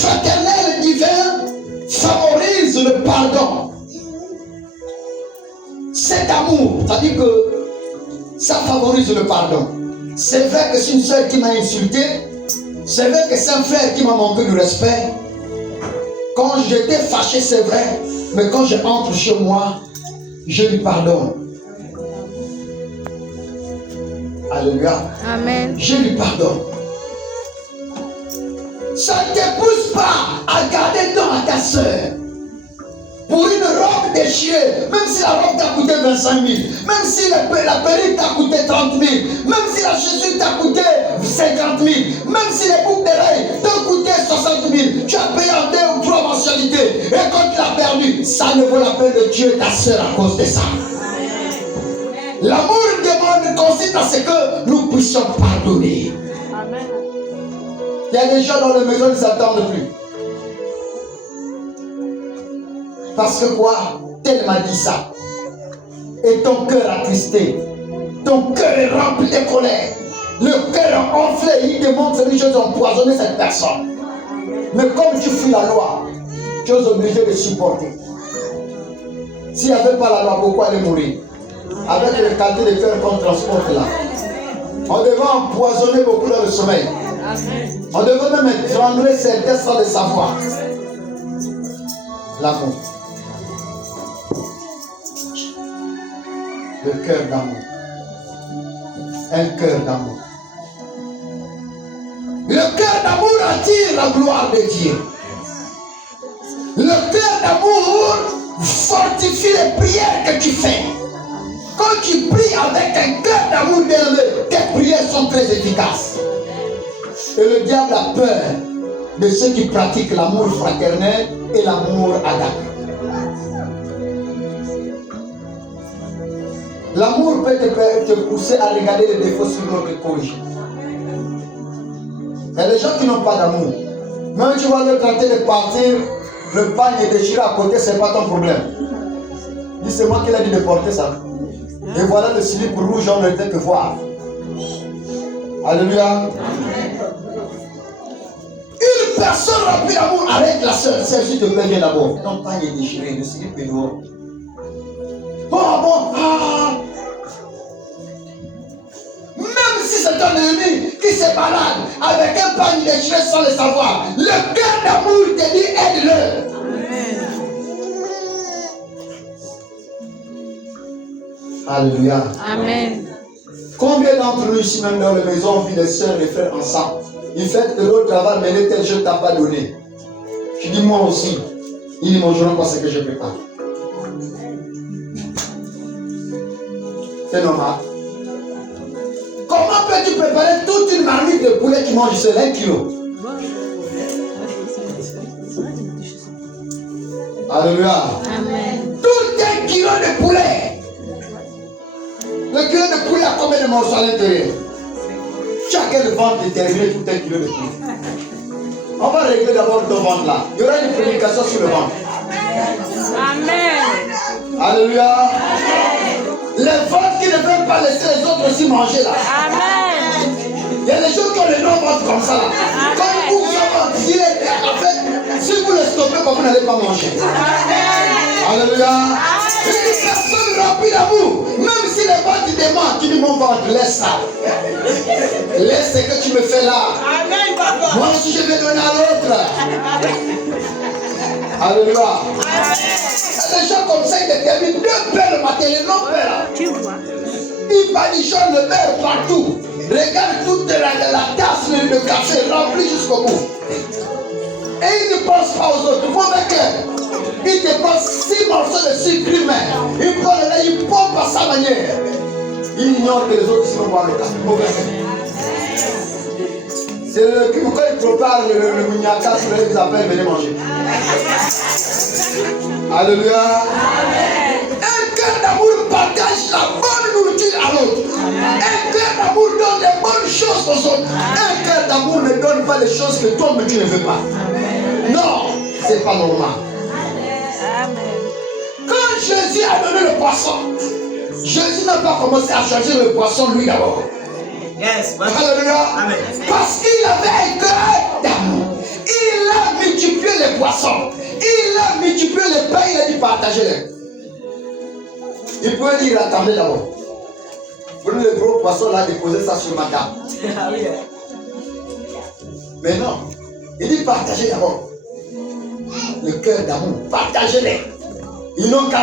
fraternel divin favorise le pardon. Cet amour, ça dit que ça favorise le pardon. C'est vrai que c'est une soeur qui m'a insulté, c'est vrai que c'est un frère qui m'a manqué de respect. Quand j'étais fâché, c'est vrai, mais quand je entre chez moi, je lui pardonne. Alléluia. Amen. Je lui pardonne. Ça ne te pousse pas à garder temps à ta soeur. Pour une robe déchirée, même si la robe t'a coûté 25 000, même si la perruque t'a coûté 30 000, même si la chaussure t'a coûté 50 000, même si les boucles d'oreilles t'ont coûté 60 000, tu as payé en 2 ou 3 mensualités, et quand tu l'as perdu, ça ne vaut la peine de tuer ta soeur à cause de ça. L'amour demande consiste à ce que nous puissions pardonner. Amen. Il y a des gens dans la maison, ils n'attendent plus. Parce que quoi? Tel m'a dit ça. Et ton cœur attristé. Ton cœur est rempli de colère. Le cœur enflé, il demande ces choses empoisonner cette personne. Mais comme tu fuis la loi, tu es obligé de supporter. S'il n'y avait pas la loi, pourquoi aller mourir? Avec les qualités de cœur qu'on transporte là. On devait empoisonner beaucoup dans le sommeil. On devait même étrangler certains sans le savoir. L'amour. Le cœur d'amour. Un cœur d'amour. Le cœur d'amour attire la gloire de Dieu. Le cœur d'amour fortifie les prières que tu fais. Quand tu pries avec un cœur d'amour élevé, tes prières sont très efficaces. Et le diable a peur de ceux qui pratiquent l'amour fraternel et l'amour agape. L'amour peut te pousser à regarder les défauts sur notre corrige. Il y a des gens qui n'ont pas d'amour. Même tu vas leur tenter de partir, le pagne est déchiré à côté, ce n'est pas ton problème. Dis, c'est moi qui l'ai dit de porter ça. Et voilà le slip rouge, on ne peut que voir. Alléluia. Une personne remplie d'amour avec la sœur. Celle-ci te plaît bien d'abord. Ton pagne est déchiré, le slip est dehors. Bon, même si c'est un ennemi qui se balade avec un pagne déchiré sans le savoir, le cœur d'amour te dit aide-le. Alléluia. Amen. Combien d'entre nous ici même dans la maison vivent des sœurs et des frères ensemble? Ils font de l'autre travail, mais les tel je ne t'ai pas donné. Je dis moi aussi, ils ne mangeront pas ce que je prépare. C'est normal. Comment peux-tu préparer toute une marmite de poulet qui mange seul 1 kilo? Alléluia. Amen. Tout 1 kilo de poulet. Le kilo de poulet a combien de morceaux à l'intérieur? Chacun le ventre déterminé tout 1 kilo de poulet. On va régler d'abord ton ventre là. Il y aura une prédication sur le ventre. Amen. Alléluia. Amen. Les ventres qui ne veulent pas laisser les autres aussi manger là. Amen. Il y a des gens qui ont les noms ventre comme ça là. Quand vous avez en fait, si vous les stoppez, vous n'allez pas manger. Amen. Alléluia. Une personne remplie d'amour, même si les ventres te demandent, tu dis mon ventre, laisse ça. Laisse ce que tu me fais là. Amen, papa. Moi aussi je vais donner à l'autre. Alléluia. Les gens comme ça, ils déterminent le père le matin, le non-père. Tu vois. Ils badigeonnent le beurre partout. Regarde toute la tasse de café remplie jusqu'au bout. Et ils ne pensent pas aux autres. Mauvais cœur. Ils dépensent 6 morceaux de sucre humain. Ils prennent là, ils pompent à sa manière. Ils ignorent que les autres vont boire le café. Mauvais cœur. C'est le quand ils préparent le mougnaka, ils appellent, venez manger. Alléluia. Amen. Un cœur d'amour partage la bonne nourriture à l'autre. Un cœur d'amour donne les bonnes choses aux autres. Un cœur d'amour ne donne pas les choses que toi mais tu ne veux pas. Amen. Non, c'est pas normal. Amen. Quand Jésus a donné le poisson, Jésus n'a pas commencé à choisir le poisson lui d'abord. Yes. Alléluia. Amen. Parce qu'il avait un cœur d'amour. Il a mis partagez-les. Il peut dire attendez d'abord. Prenez le gros poisson là, déposez ça sur ma table. Mais non, il dit partagez d'abord. Le cœur d'amour, partagez-les. Ils n'ont qu'à